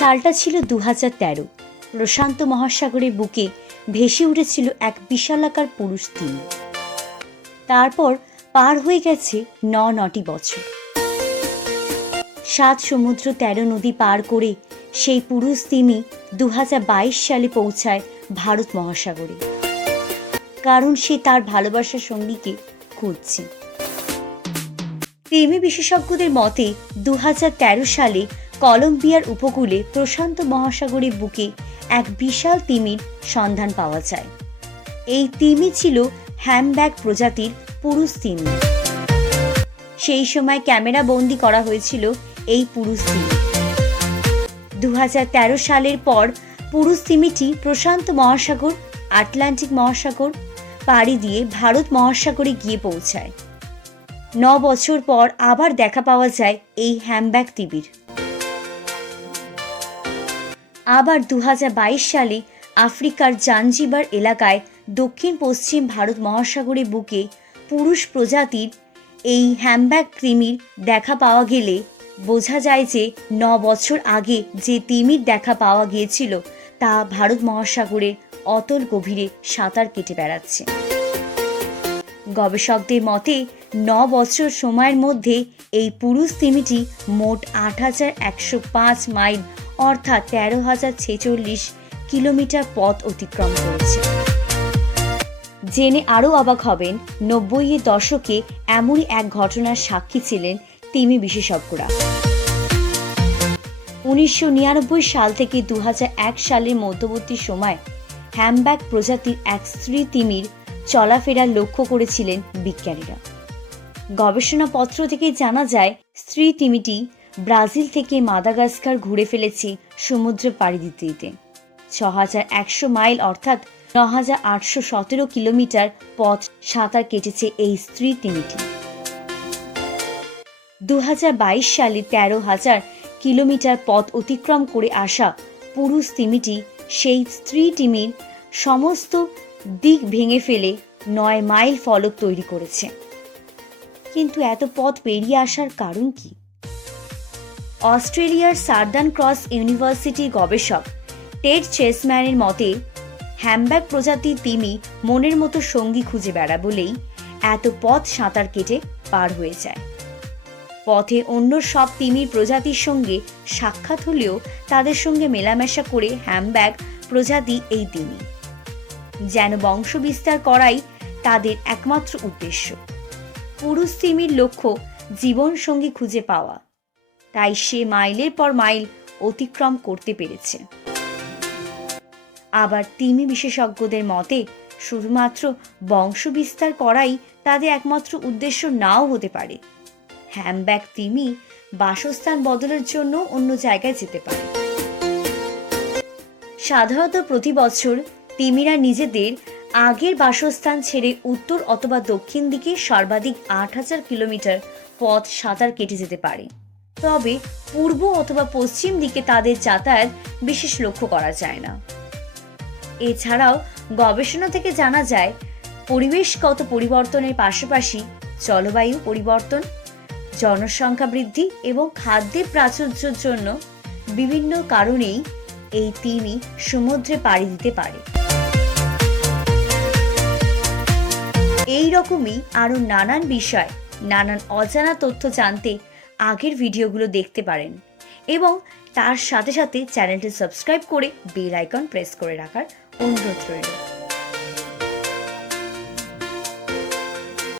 সালটা ছিল 2013। প্রশান্ত মহাসাগরের বুকে ভেসে উঠেছিল এক বিশালাকার পুরুষ তিমি। তারপর পার হয়ে গেছে 9টি বছর। 7 সমুদ্র 13 নদী পার করে সেই পুরুষ তিমি 2022 সালে পৌঁছায় ভারত মহাসাগরে, কারণ সে তার ভালোবাসার সঙ্গীকে খুঁজছে। তিমি বিশেষজ্ঞদের মতে 2013 সালে কলম্বিয়ার উপকূলে প্রশান্ত মহাসাগরের বুকে এক বিশাল তিমির সন্ধান পাওয়া যায়। এই তিমি ছিল হ্যামব্যাক প্রজাতির পুরুষ তিমি। সেই সময় ক্যামেরা বন্দি করা হয়েছিল এই পুরুষ তিমি। 2013 সালের পর পুরুষ তিমিটি প্রশান্ত মহাসাগর, আটলান্টিক মহাসাগর পাড়ি দিয়ে ভারত মহাসাগরে গিয়ে পৌঁছায়। 9 বছর পর আবার দেখা পাওয়া যায় এই হ্যামব্যাক তিমির। আবার 2022 সালে আফ্রিকার জাঞ্জিবার এলাকায় দক্ষিণ পশ্চিম ভারত মহাসাগরের বুকে পুরুষ প্রজাতির এই হ্যামব্যাক তিমির দেখা পাওয়া গেলে বোঝা যায় যে 9 বছর আগে যে তিমির দেখা পাওয়া গিয়েছিল তা ভারত মহাসাগরের অতল গভীরে সাঁতার কেটে বেড়াচ্ছে। গবেষকদের মতে 9 বছর সময়ের মধ্যে এই পুরুষ তিমিটি মোট 8105 মাইল অর্থাৎ 13,046 কিলোমিটার পথ অতিক্রম করেছে। জেনে আরও অবাক হবেন, 90-এর দশকে এমনই এক ঘটনার সাক্ষী ছিলেন তিমি বিশেষজ্ঞরা। 1999 সাল থেকে 2001 সালের মধ্যবর্তী সময় হ্যামব্যাক প্রজাতির এক স্ত্রী তিমির চলাফেরা লক্ষ্য করেছিলেন বিজ্ঞানীরা। গবেষণাপত্র থেকে জানা যায়, স্ত্রী তিমিটি ব্রাজিল থেকে মাদাগাস্কার ঘুরে ফেলেছে সমুদ্রে পাড়ি দিতে দিতে। 6100 মাইল অর্থাৎ 9817 কিলোমিটার পথ সাঁতার কেটেছে এই স্ত্রী তিমিটি। 2022 সালে 13,000 কিলোমিটার পথ অতিক্রম করে আসা পুরুষ তিমিটি সেই স্ত্রী তিমির সমস্ত দিক ভেঙে ফেলে 9 মাইল ফলক তৈরি করেছে। কিন্তু এত পথ পেরিয়ে আসার কারণ কি? অস্ট্রেলিয়ার সাদার্ন ক্রস ইউনিভার্সিটির গবেষক টেড চেসম্যানের মতে, হ্যামব্যাক প্রজাতির তিমি মনের মতো সঙ্গী খুঁজে বেড়া বলেই এত পথ সাঁতার কেটে পার হয়ে যায়। পথে অন্য সব তিমির প্রজাতির সঙ্গে সাক্ষাৎ হলেও তাদের সঙ্গে মেলামেশা করে হ্যামব্যাক প্রজাতি এই তিমি যেন বংশ বিস্তার করাই তাদের একমাত্র উদ্দেশ্য। পুরুষ তিমির লক্ষ্য জীবন সঙ্গী খুঁজে পাওয়া, তাই সে মাইলের পর মাইল অতিক্রম করতে পেরেছে। আবার তিমি বিশেষজ্ঞদের মতে শুধুমাত্র বংশ বিস্তার করাই তাদের একমাত্র উদ্দেশ্য নাও হতে পারে। হ্যামব্যাক তিমি বাসস্থান বদলের জন্য অন্য জায়গায় যেতে পারে। সাধারণত প্রতি বছর তিমিরা নিজেদের আগের বাসস্থান ছেড়ে উত্তর অথবা দক্ষিণ দিকে সর্বাধিক 8000 কিলোমিটার পথ সাঁতার কেটে যেতে পারে। তবে পূর্ব অথবা পশ্চিম দিকে তাদের যাতায়াত বিশেষ লক্ষ্য করা যায় না। এছাড়াও গবেষণা থেকে জানা যায়, পরিবেশগত পরিবর্তনের পাশাপাশি জলবায়ু পরিবর্তন, জনসংখ্যা বৃদ্ধি এবং খাদ্যের প্রাচুর্যের জন্য বিভিন্ন কারণেই এই তিমি সমুদ্রে পাড়ি দিতে পারে। এই রকমই আরও নানান বিষয়, নানান অজানা তথ্য জানতে আগের ভিডিওগুলো দেখতে পারেন এবং তার সাথে সাথে চ্যানেলটি সাবস্ক্রাইব করে বেল আইকন প্রেস করে রাখার অনুরোধ রইল।